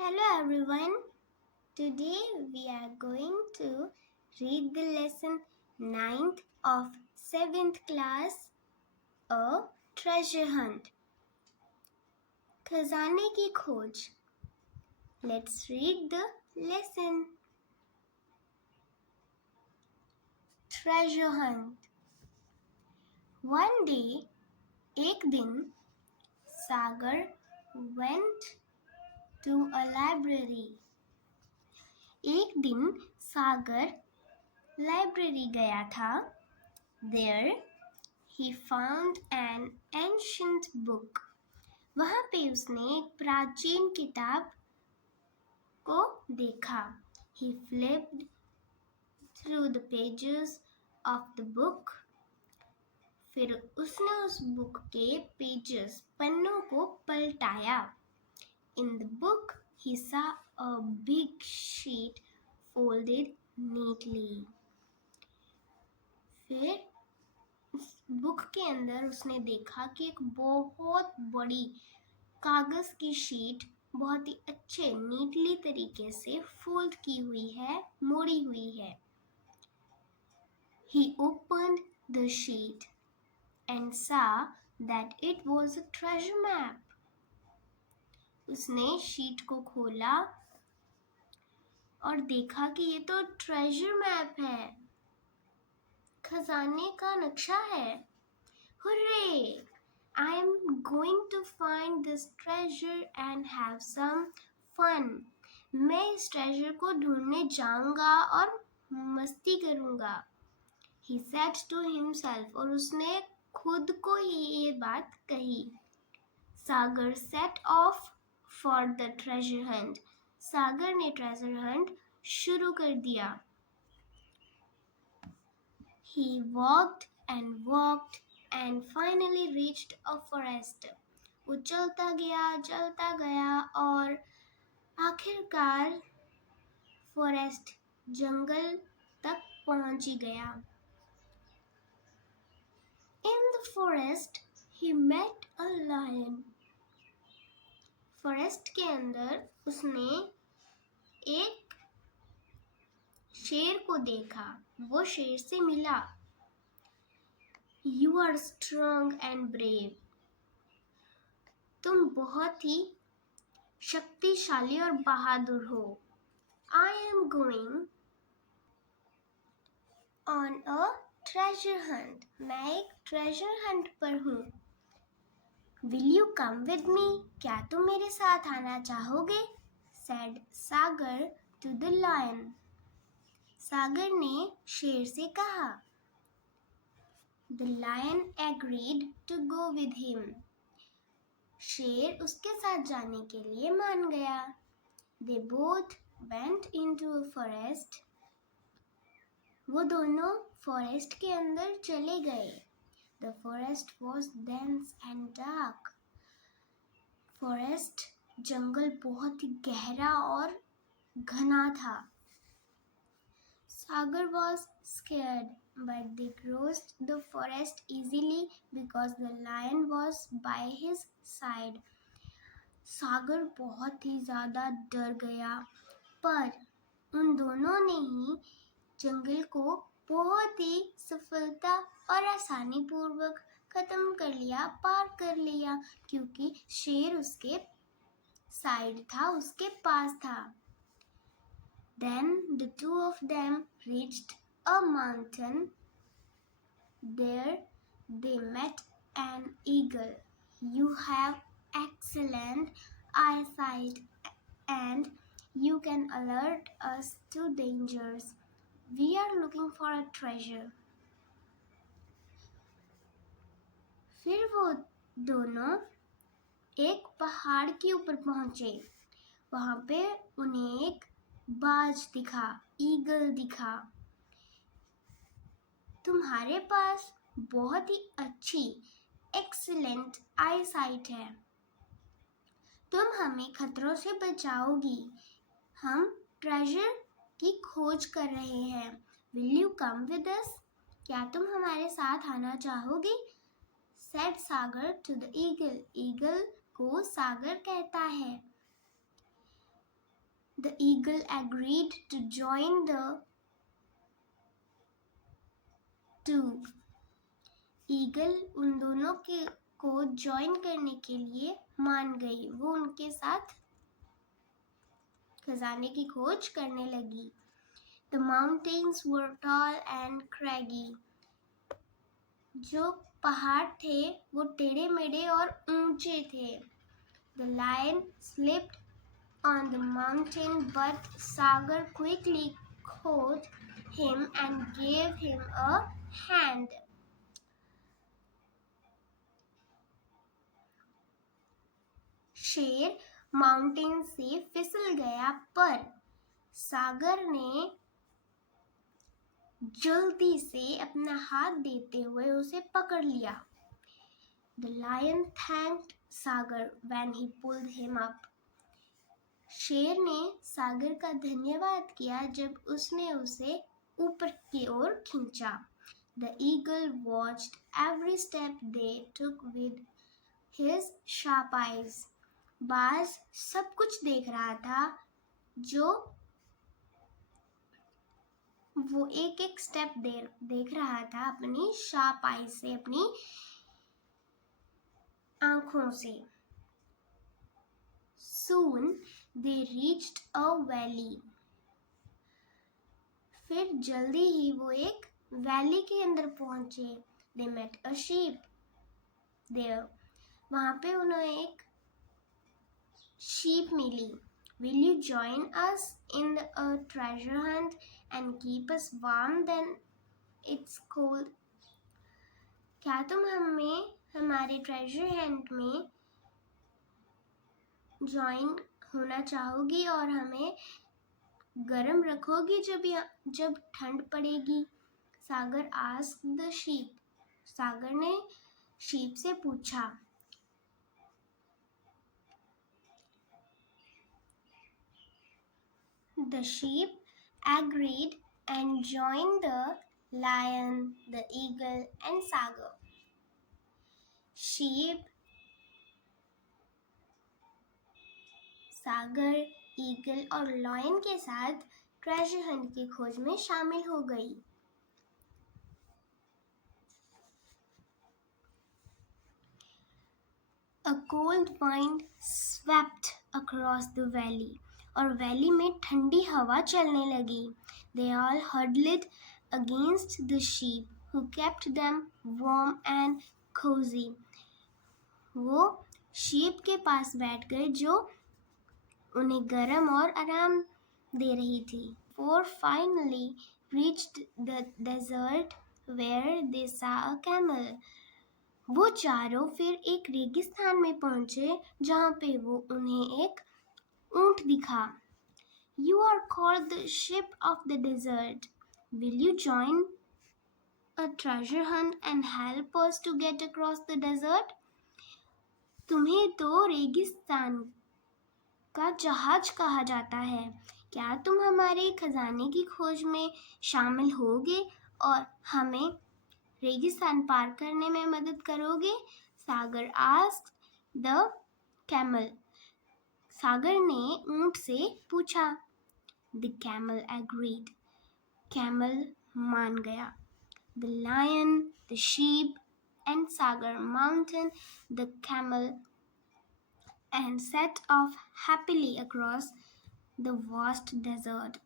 Hello everyone. Today we are going to read the lesson 9th of 7th class, A Treasure Hunt. खजाने की खोज. Let's read the lesson. Treasure Hunt. One day, एक दिन, Sagar went to a library. एक दिन सागर library गया था. There he found an ancient book. वहाँ पे उसने एक प्राचीन किताब को देखा. He flipped through the pages of the book. फिर उसने उस बुक के पेजेस पन्नों को पलटाया. In the book he saw a big sheet folded neatly. फिर बुक के अंदर उसने देखा कि एक बहुत बड़ी कागज की शीट बहुत ही अच्छे नीटली तरीके से फोल्ड की हुई है, मोड़ी हुई है. He opened the sheet and saw that it was a treasure map. उसने शीट को खोला और देखा कि ये तो ट्रेजर मैप है, खजाने का नक्शा है. Hooray! I am going to find this treasure and have some fun. मैं इस treasure को ढूंढने जाऊंगा और मस्ती करूंगा. He said to himself. और उसने खुद को ही ये बात कही. सागर set off for the treasure hunt. सागर ने treasure hunt शुरू कर दिया. He walked and walked and finally reached a forest. वो चलता गया और आखिरकार फॉरेस्ट जंगल तक पहुंच ही गया. In the forest he met a lion. Forest के अंदर उसने एक शेर को देखा. वो शेर से मिला. You are strong and brave. तुम बहुत ही शक्तिशाली और बहादुर हो. I am going on a treasure hunt. मैं एक treasure hunt पर हूँ. Will you come with me? क्या तुम मेरे साथ आना चाहोगे? said Sagar to the lion. सागर ने शेर से कहा. The lion agreed to go with him. शेर उसके साथ जाने के लिए मान गया. They both went into a forest. वो दोनों फॉरेस्ट के अंदर चले गए. The forest was dense and dark. Forest जंगल बहुत ही गहरा और घना था. Sagar was scared, but they crossed the forest easily because the lion was by his side. सागर बहुत ही ज़्यादा डर गया, पर उन दोनों ने ही जंगल को बहुत ही सफलता और आसानी पूर्वक खत्म कर लिया, पार कर लिया, क्योंकि शेर उसके साइड था, उसके पास था. Then the two of them reached a mountain. There they met an eagle. You have excellent eyesight and you can alert us to dangers. We are looking for a treasure. फिर वो दोनों एक पहाड़ के ऊपर पहुंचे. वहां पे उन्हें एक बाज दिखा, ईगल दिखा. तुम्हारे पास बहुत ही अच्छी एक्सीलेंट आई साइट है. तुम हमें खतरों से बचाओगी. हम ट्रेजर की खोज कर रहे हैं. Will you come with us? क्या तुम हमारे साथ आना चाहोगे? said Sagar to the eagle. Eagle को सागर कहता है. The eagle agreed to join the two. Eagle उन दोनों को ज्वाइन करने के लिए मान गई। वो उनके साथ खजाने की खोज करने लगी। The mountains were tall and craggy. जो पहाड़ थे वो टेढ़े मेढ़े और ऊंचे थे। The lion slipped on the mountain, but Sagar quickly caught him and gave him a hand. शेर माउंटेन से फिसल गया, पर सागर ने जल्दी से अपना हाथ देते हुए उसे पकड़ लिया। The lion thanked Sagar when he pulled him up. शेर ने सागर का धन्यवाद किया जब उसने उसे ऊपर की ओर खींचा। The eagle watched every step they took with his sharp eyes. बाज सब कुछ देख रहा था जो वो एक एक स्टेप देख रहा था अपनी शार्प आई से, अपनी आंखों से। Soon they reached a valley. फिर जल्दी ही वो एक वैली के अंदर पहुंचे। They met a sheep there. वहां पे उन्हें एक sheep milli. Will you join us in a treasure hunt and keep us warm then it's cold? क्या तुम हमें हमारे ट्रेजर हंट में ज्वाइन होना चाहोगी और हमें गर्म रखोगी जब ठंड पड़ेगी? सागर आस्क्ड द शीप. सागर ने शीप से पूछा। The sheep agreed and joined the lion, the eagle and Sagar. Sheep, Sagar, eagle और लॉयन के साथ ट्रेजर हंट की खोज में शामिल हो गई। A cold wind swept across the valley. और वैली में ठंडी हवा चलने लगी। They all huddled against the sheep, who kept them warm and cozy. वो शीप के पास बैठ गए जो उन्हें गर्म और आराम दे रही थी। For finally reached the desert where they saw a camel. वो चारों फिर एक रेगिस्तान में पहुंचे जहां पे वो उन्हें एक ऊंट दिखा। You are called the ship of the desert. Will you join a treasure hunt and help us to get across the desert? तुम्हें तो रेगिस्तान का जहाज कहा जाता है। क्या तुम हमारे खजाने की खोज में शामिल होगे और हमें रेगिस्तान पार करने में मदद करोगे? सागर asked the camel. सागर ने ऊंट से पूछा। The camel agreed. Camel मान गया। The lion, the sheep, and Sagar mounted the camel and set off happily across the vast desert.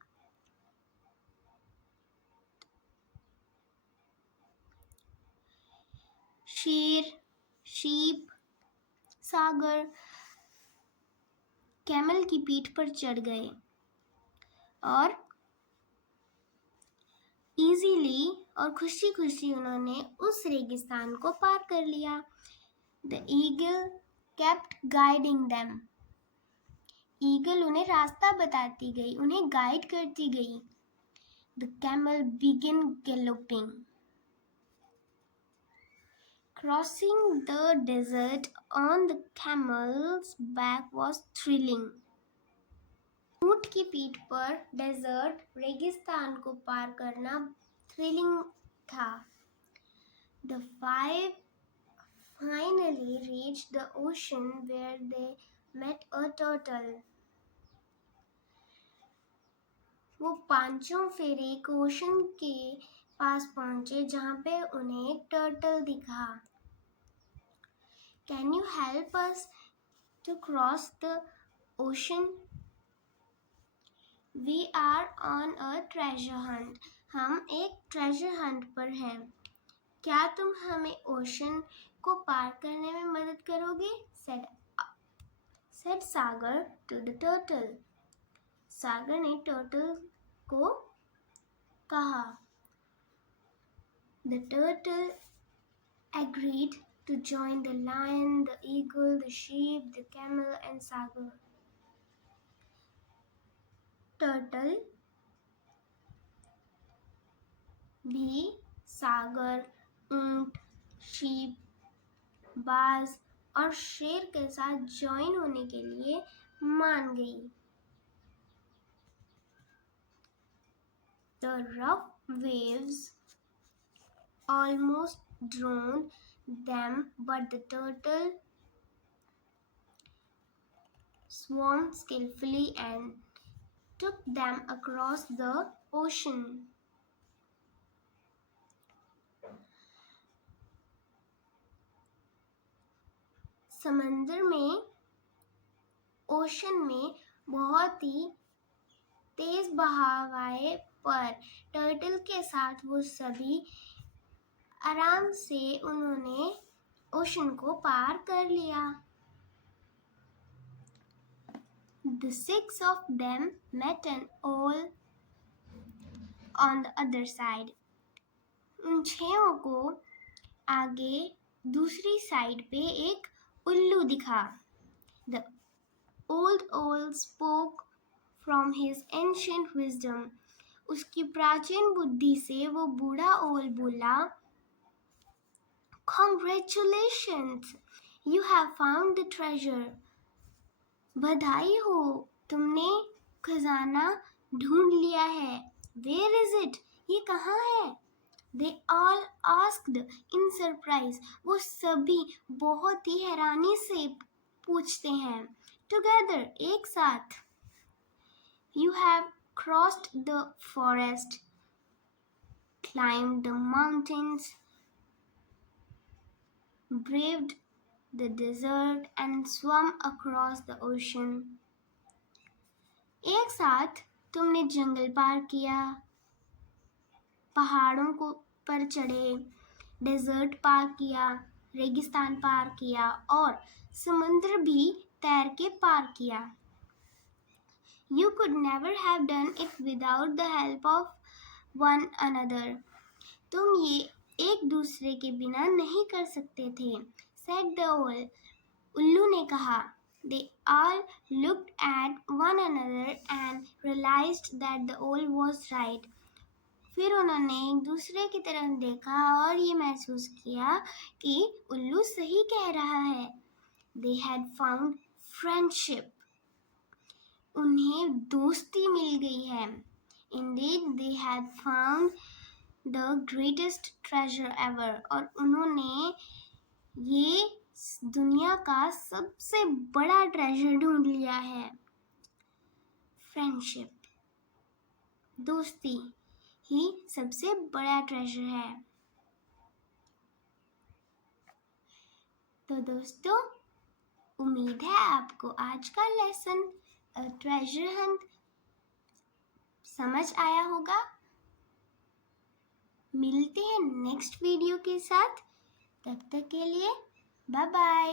शेर, शीप, सागर कैमल की पीठ पर चढ़ गए और इजीली और खुशी खुशी उन्होंने उस रेगिस्तान को पार कर लिया। The eagle kept guiding them. Eagle उन्हें रास्ता बताती गई, उन्हें गाइड करती गई। The camel began galloping. Crossing the desert on the camel's back was thrilling. ऊंट की पीठ पर डेजर्ट रेगिस्तान को पार करना थ्रिलिंग था। The five finally reached the ocean where they met a turtle. वो पांचों फिर एक ओशन के पास पहुंचे जहां पे उन्हें एक टर्टल दिखा. Can you help us to cross the ocean? We are on a treasure hunt. हम एक treasure hunt पर हैं. क्या तुम हमें ओशन को पार करने में मदद करोगे? said Sagar to the turtle. सागर ने टर्टल को कहा. The turtle agreed to join the lion, the eagle, the sheep, the camel and Sagar. Turtle भी सागर, ऊंट, शीप, बाज और शेर के साथ ज्वाइन होने के लिए मान गई. The rough waves almost drowned them, but the turtle swam skillfully and took them across the ocean. समंदर में, ओशन में बहुत ही तेज बहाव आए, पर टर्टल के साथ वो सभी आराम से उन्होंने ओशन को पार कर लिया. The 6 of them met an owl on the other side. उन 6 को आगे दूसरी साइड पे एक उल्लू दिखा. The old owl spoke from his ancient wisdom. उसकी प्राचीन बुद्धि से वो बूढ़ा ओल बोला. Congratulations! You have found the treasure. बधाई हो, तुमने खजाना ढूंढ लिया है. Where is it? ये कहाँ है? They all asked in surprise. वो सभी बहुत ही हैरानी से पूछते हैं. Together, एक साथ. You have crossed the forest, climbed the mountains, braved the desert and swum across the ocean. एक साथ तुमने जंगल पार किया, पहाड़ों को पर चढ़े, डेजर्ट पार किया, रेगिस्तान पार किया और समुद्र भी तैर के पार किया. You could never have done it without the help of one another. तुम ये एक दूसरे के बिना नहीं कर सकते थे. Said the owl. उल्लू ने कहा. They all looked at one another and realized that the owl was right. फिर उन्होंने एक दूसरे की तरफ देखा और ये महसूस किया कि उल्लू सही कह रहा है. They had found friendship. उन्हें दोस्ती मिल गई है. Indeed, they had found the greatest treasure ever. और उन्होंने ये दुनिया का सबसे बड़ा ट्रेजर ढूंढ लिया है. फ्रेंडशिप, दोस्ती ही सबसे बड़ा ट्रेजर है. तो दोस्तों, उम्मीद है आपको आज का लेसन ट्रेजर हंट समझ आया होगा. मिलते हैं नेक्स्ट वीडियो के साथ. तब तक के लिए बाय बाय.